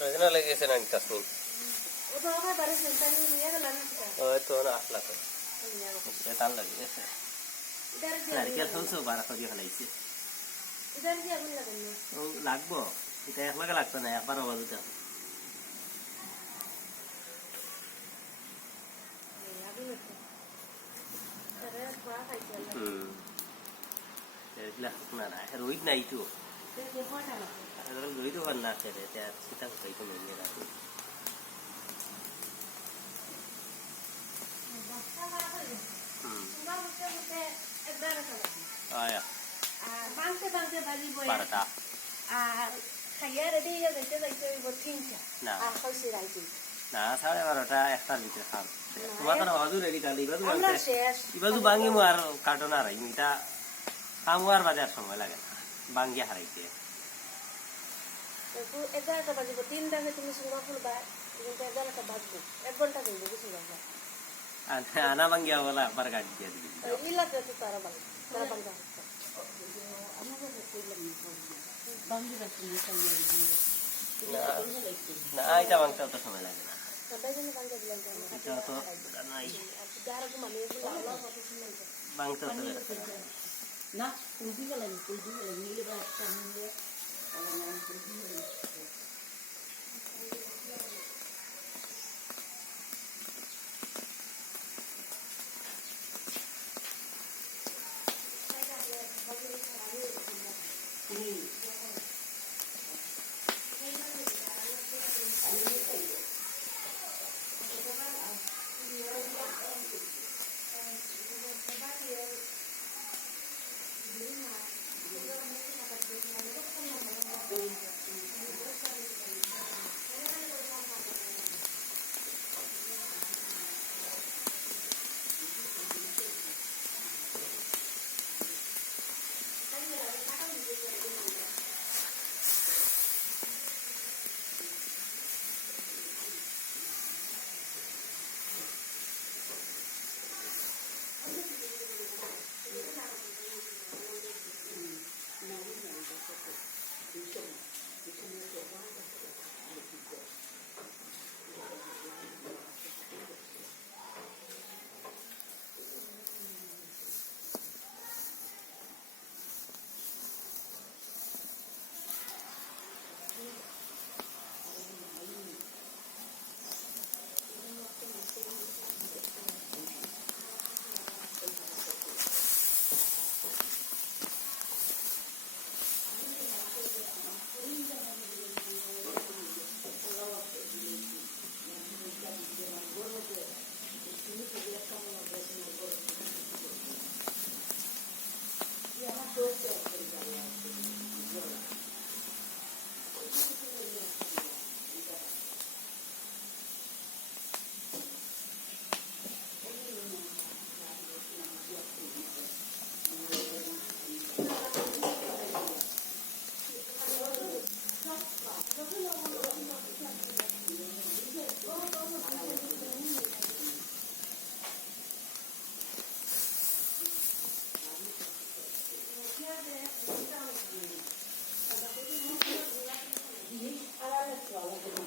রজনা লেগেছে না তাসমিন ওই তো না আসলা তো শয়তান লাগিয়েছে নারকেল হলছো বারা করে ফেলাইছে ও লাগবো এটা একলাগে লাগতো না একবার আওয়াজ দিতে রোহিত নাই তো রোহিত না সেটা সেটা কইতো মেয়ে রাখি আয়া বাংতে বাংতে বাজি বই বারোটা আর খাইয়া রেডি হয়ে যাইতে যাইতে তিনটা না আর খাইছি রাইতে না 12:30 একটার ভিতরে খান তোমার তো আওয়াজও রেডি কালি আমরা শেষ ইবাজু বাঙ্গি মু আর কার্টন আর এটা কামুয়ার বাজার সময় লাগে না বাঙ্গি হারাইতে তো 11টা বাজিব 3টা তুমি সুন্দর ফুলবা কিন্তু 11টা বাজবে 1 ঘন্টা হইব কিছু না আনা বাঙ্গি বলা একবার গাড়ি দিয়ে দিবি ইলা তো তারা বাঙ্গি আমাদের কইলাম বাঙ্গি রাখতে না এটা বাংটা তো সময় লাগে না সবাই যেন বাঙ্গি দিলাম এটা তো নাই যারা ঘুমালে আল্লাহ কত সুন্দর বাংটা তো না কুলদি গেলাম নিলে বা একটা নিলে আমার কুলদি গেলাম Gracias.